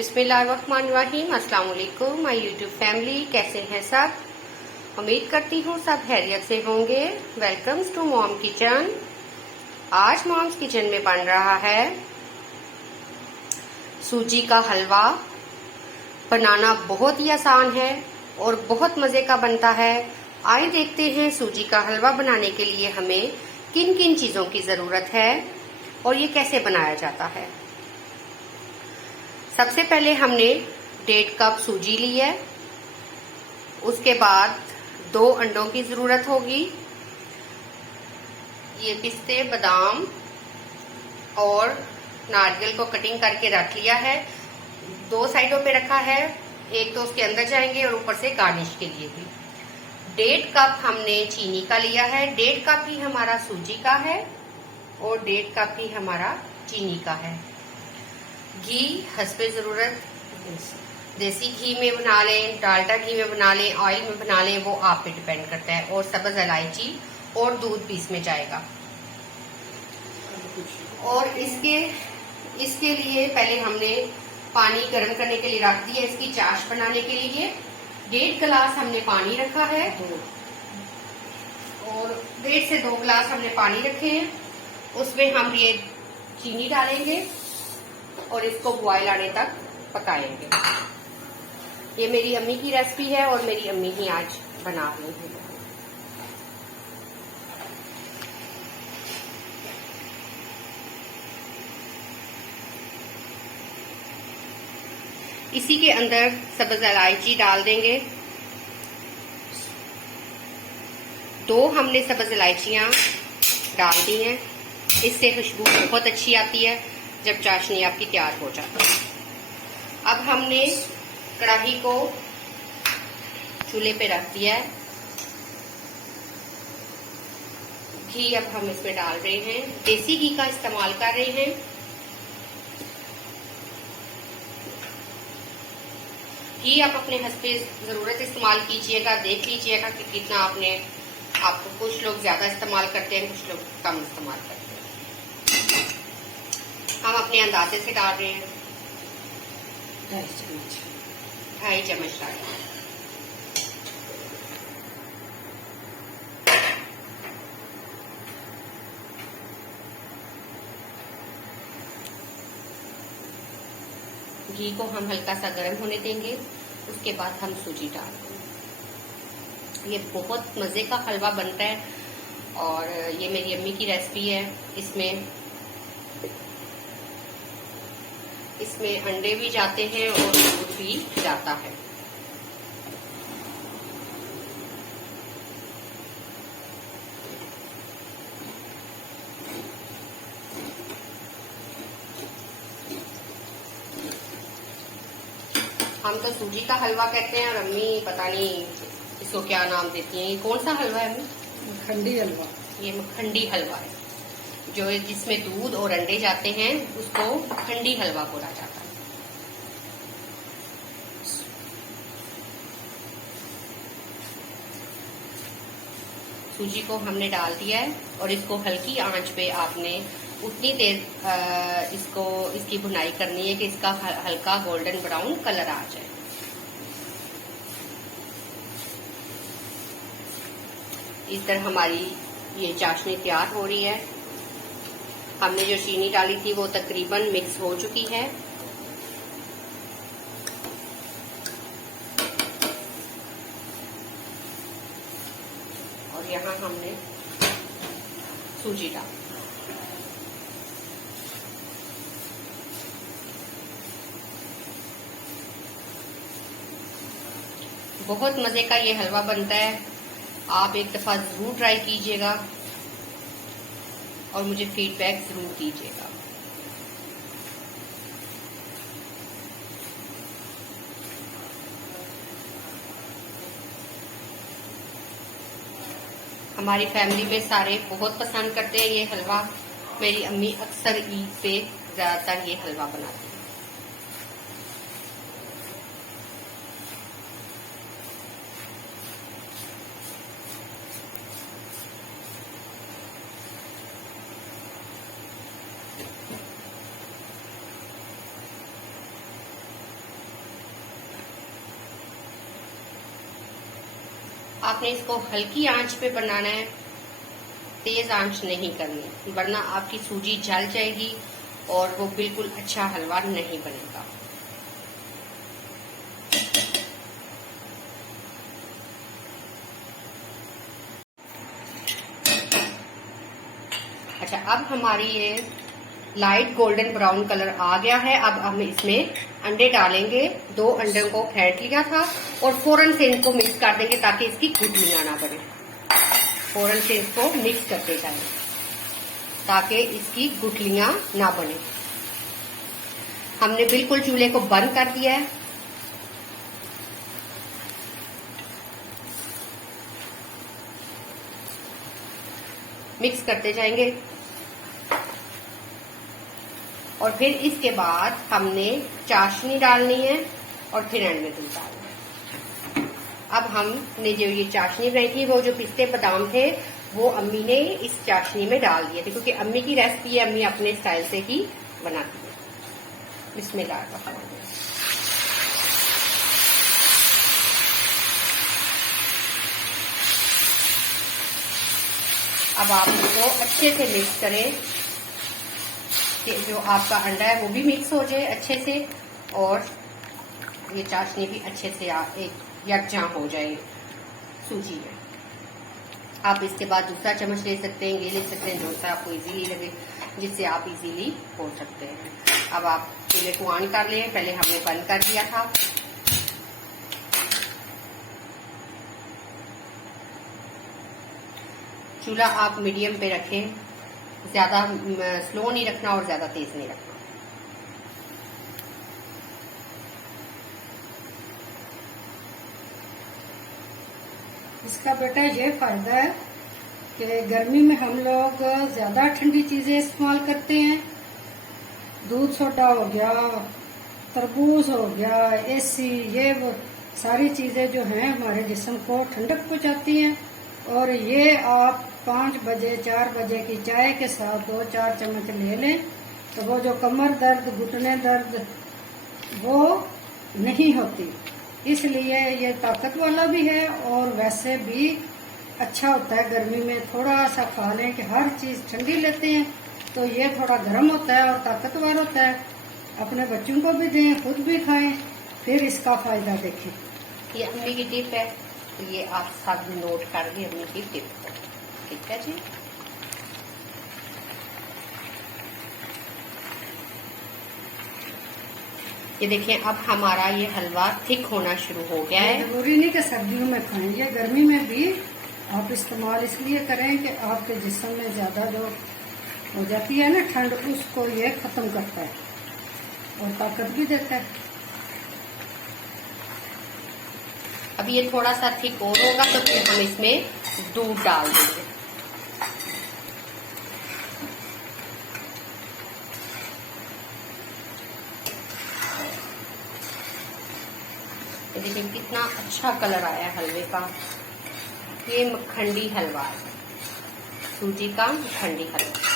बिस्मिल्लाहिर्रहमानिर्रहीम। अस्सलाम वालेकुम माय यूट्यूब फैमिली, कैसे हैं सब? उम्मीद करती हूँ सब खैरियत से होंगे। Welcomes to mom kitchen. आज मॉम्स किचन में बन रहा है सूजी का हलवा। बनाना बहुत ही आसान है और बहुत मजे का बनता है। आइए देखते हैं सूजी का हलवा बनाने के लिए हमें किन किन चीजों की जरूरत है और ये कैसे बनाया जाता है। सबसे पहले हमने 1.5 कप सूजी ली है। उसके बाद 2 अंडों की जरूरत होगी। ये पिस्ते, बादाम और नारियल को कटिंग करके रख लिया है। 2 साइडों पे रखा है, एक तो उसके अंदर जाएंगे और ऊपर से गार्निश के लिए भी। 1.5 कप हमने चीनी का लिया है। 1.5 कप ही हमारा सूजी का है और 1.5 कप ही हमारा चीनी का है। घी हस्बे जरूरत, देसी घी में बना लें, डालडा घी में बना लें, ऑयल में बना लें, वो आप पे डिपेंड करता है। और सब्ज इलायची और दूध भी इसमें जाएगा। और इसके लिए पहले हमने पानी गर्म करने के लिए रख दिया। इसकी चाश बनाने के लिए 1.5 गिलास हमने पानी रखा है और 1.5 से 2 गिलास हमने पानी रखे हैं। उसमें हम ये चीनी डालेंगे और इसको बॉयल आने तक पकाएंगे। ये मेरी अम्मी की रेसिपी है और मेरी अम्मी ही आज बना रही है। इसी के अंदर सब्ज इलायची डाल देंगे। 2 हमने सब्ज इलायचियां डाल दी हैं। इससे खुशबू बहुत अच्छी आती है जब चाशनी आपकी तैयार हो जाती है। अब हमने कढ़ाई को चूल्हे पे रख दिया है। घी अब हम इसमें डाल रहे हैं। देसी घी का इस्तेमाल कर रहे हैं। घी आप अपने हस्बे जरूरत इस्तेमाल कीजिएगा। देख लीजिएगा कि कितना आपको कुछ लोग ज्यादा इस्तेमाल करते हैं, कुछ लोग कम इस्तेमाल करते हैं। हम अपने अंदाजे से डाल रहे हैं। 2.5 चम्मच डाल रहे हैं। घी को हम हल्का सा गर्म होने देंगे। उसके बाद हम सूजी डाल देंगे। ये बहुत मजे का हलवा बनता है और ये मेरी अम्मी की रेसिपी है। इसमें अंडे भी जाते हैं और दूध भी जाता है। हम तो सूजी का हलवा कहते हैं और अम्मी पता नहीं इसको क्या नाम देती हैं। ये कौन सा हलवा है अम्मी? मखंडी हलवा। ये मखंडी हलवा है। जो जिसमें दूध और अंडे जाते हैं उसको मखंडी हलवा बोला जाता है। सूजी को हमने डाल दिया है और इसको हल्की आंच पे आपने उतनी देर इसकी भुनाई करनी है कि इसका हल्का गोल्डन ब्राउन कलर आ जाए। इस तरह हमारी ये चाशनी तैयार हो रही है। हमने जो चीनी डाली थी वो तकरीबन मिक्स हो चुकी है। और यहाँ हमने सूजी डाली। बहुत मजे का ये हलवा बनता है। आप एक दफा जरूर ट्राई कीजिएगा और मुझे फीडबैक जरूर दीजिएगा। हमारी फैमिली में सारे बहुत पसंद करते हैं ये हलवा। मेरी अम्मी अक्सर ईद पे ज्यादातर ये हलवा बनाती है। आपने इसको हल्की आंच पे बनाना है, तेज आंच नहीं करनी, वरना आपकी सूजी जल जाएगी और वो बिल्कुल अच्छा हलवा नहीं बनेगा। अच्छा, अब हमारी ये लाइट गोल्डन ब्राउन कलर आ गया है। अब हम इसमें अंडे डालेंगे। 2 अंडों को फेंट लिया था और फौरन से इनको मिक्स कर देंगे ताकि इसकी गुठलियां ना बने। फौरन से इसको मिक्स करते जाएं ताकि इसकी गुठलियां ना बने। हमने बिल्कुल चूल्हे को बंद कर दिया है। मिक्स करते जाएंगे और फिर इसके बाद हमने चाशनी डालनी है और फिर एंड में दूध डालना है। अब हमने जो ये चाशनी बनाई थी, वो जो पिस्ते बादाम थे वो अम्मी ने इस चाशनी में डाल दिए थे, क्योंकि अम्मी की रेसिपी है, अम्मी अपने स्टाइल से ही बनाती है। बिस्मिल्लाह। अब आप इसको अच्छे से मिक्स करें कि जो आपका अंडा है वो भी मिक्स हो जाए अच्छे से और ये चाशनी भी अच्छे से एक यकजा हो जाए सूजी में। आप इसके बाद दूसरा चम्मच ले सकते हैं, ये ले सकते हैं, जो सा आपको इजीली लगे, जिससे आप इजीली खोल सकते हैं। अब आप चूल्हे को ऑन कर लें, पहले हमने बंद कर दिया था। चूल्हा आप मीडियम पे रखें, ज्यादा स्लो नहीं रखना और ज्यादा तेज नहीं रखना। इसका बेटा ये फायदा है कि गर्मी में हम लोग ज्यादा ठंडी चीजें इस्तेमाल करते हैं। दूध सोडा हो गया, तरबूज हो गया, एसी, ये वो सारी चीजें जो हैं हमारे जिस्म को ठंडक पहुंचाती हैं। और ये आप 5 बजे 4 बजे की चाय के साथ 2-4 चम्मच ले लें तो वो जो कमर दर्द, घुटने दर्द वो नहीं होती। इसलिए ये ताकत वाला भी है और वैसे भी अच्छा होता है। गर्मी में थोड़ा सा खा लें कि हर चीज ठंडी लेते हैं तो ये थोड़ा गर्म होता है और ताकतवर होता है। अपने बच्चों को भी दें, खुद भी खाएं, फिर इसका फायदा देखें। ये अम्मी की टिप है, तो ये आप सब नोट कर दें अम्मी की टिप को। ठीक है जी। ये देखिए अब हमारा ये हलवा थिक होना शुरू हो गया है। जरूरी नहीं कि सर्दियों में खाएं, ये गर्मी में भी आप इस्तेमाल इसलिए करें कि आपके जिस्म में ज्यादा जो हो जाती है ना ठंड, उसको ये खत्म करता है और ताकत भी देता है। अब ये थोड़ा सा थिक और होगा तो फिर हम इसमें दूध डाल देंगे। देखिए कितना अच्छा कलर आया है हलवे का। ये मखंडी हलवा है, सूजी का मखंडी हलवा।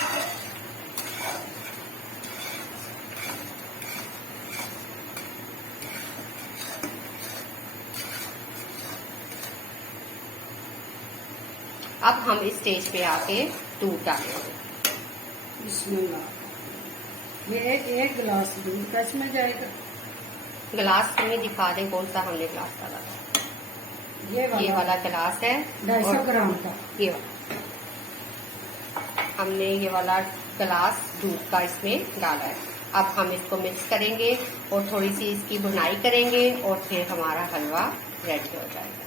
अब हम इस स्टेज पे आके दूध डालेंगे। बिस्मिल्लाह। ये 1 गिलास दूध का इसमें जाएगा। गिलास हमें दिखा दें कौन सा हमने गिलास डाला था। ये वाला गिलास है 250 ग्राम का। ये वाला हमने ये वाला गिलास दूध का इसमें डाला है। अब हम इसको मिक्स करेंगे और थोड़ी सी इसकी भुनाई करेंगे और फिर हमारा हलवा रेडी हो जाएगा।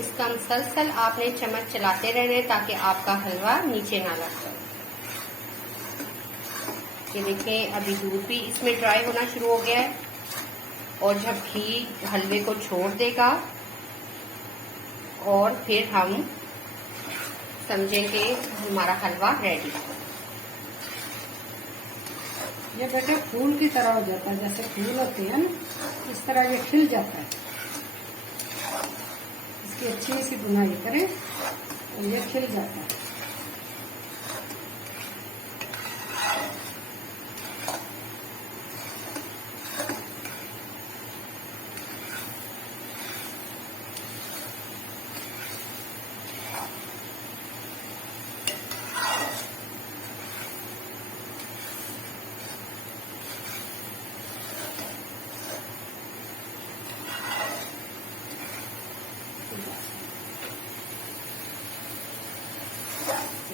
इसका मुसलसल आपने चम्मच चलाते रहना है ताकि आपका हलवा नीचे ना लग जाए। ये देखें अभी दूध भी इसमें ड्राई होना शुरू हो गया है और जब घी हलवे को छोड़ देगा और फिर हम समझेंगे हमारा हलवा रेडी है। ये बेटा फूल की तरह हो जाता है, जैसे फूल होते हैं ना, इस तरह ये खिल जाता है। इसकी अच्छी सी बुनाई करें तो ये खिल जाता है।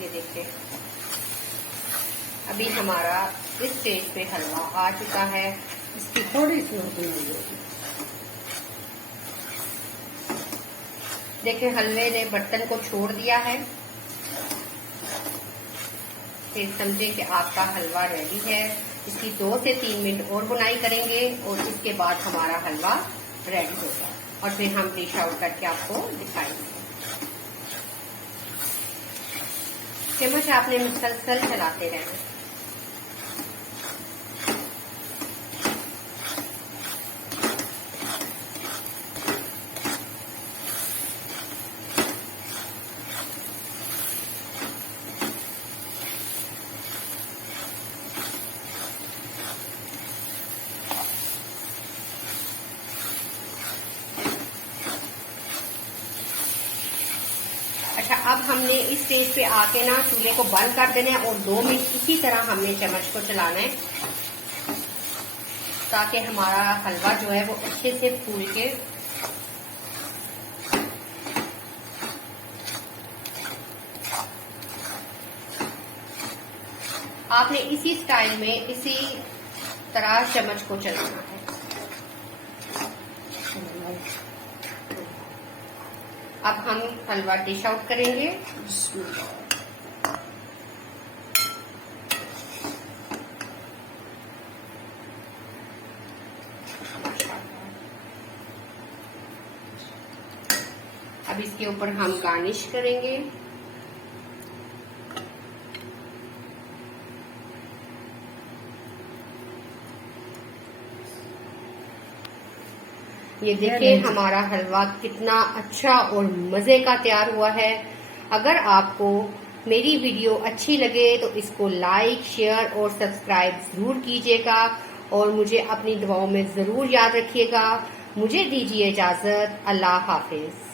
ये देखिए अभी हमारा इस स्टेज पे हलवा आ चुका है। इसकी थोड़ी सी और बुनाई होगी। देखिए हलवे ने बर्तन को छोड़ दिया है, फिर समझे कि आपका हलवा रेडी है। इसकी 2 से 3 मिनट और बुनाई करेंगे और इसके बाद हमारा हलवा रेडी होगा और फिर हम डिश आउट करके आपको दिखाएंगे। चम्मच आपने मुसलसल चलाते रहना। अच्छा, अब हमने इस स्टेज पे आके ना चूल्हे को बंद कर देना है और 2 मिनट इसी तरह हमने चम्मच को चलाना है ताकि हमारा हलवा जो है वो अच्छे से फूल के आपने इसी स्टाइल में इसी तरह चम्मच को चलाना है। अब हम हलवा डिश आउट करेंगे। अब इसके ऊपर हम गार्निश करेंगे। ये देखिए हमारा हलवा कितना अच्छा और मजे का तैयार हुआ है। अगर आपको मेरी वीडियो अच्छी लगे तो इसको लाइक, शेयर और सब्सक्राइब जरूर कीजिएगा और मुझे अपनी दुआओं में जरूर याद रखिएगा। मुझे दीजिए इजाजत। अल्लाह हाफिज।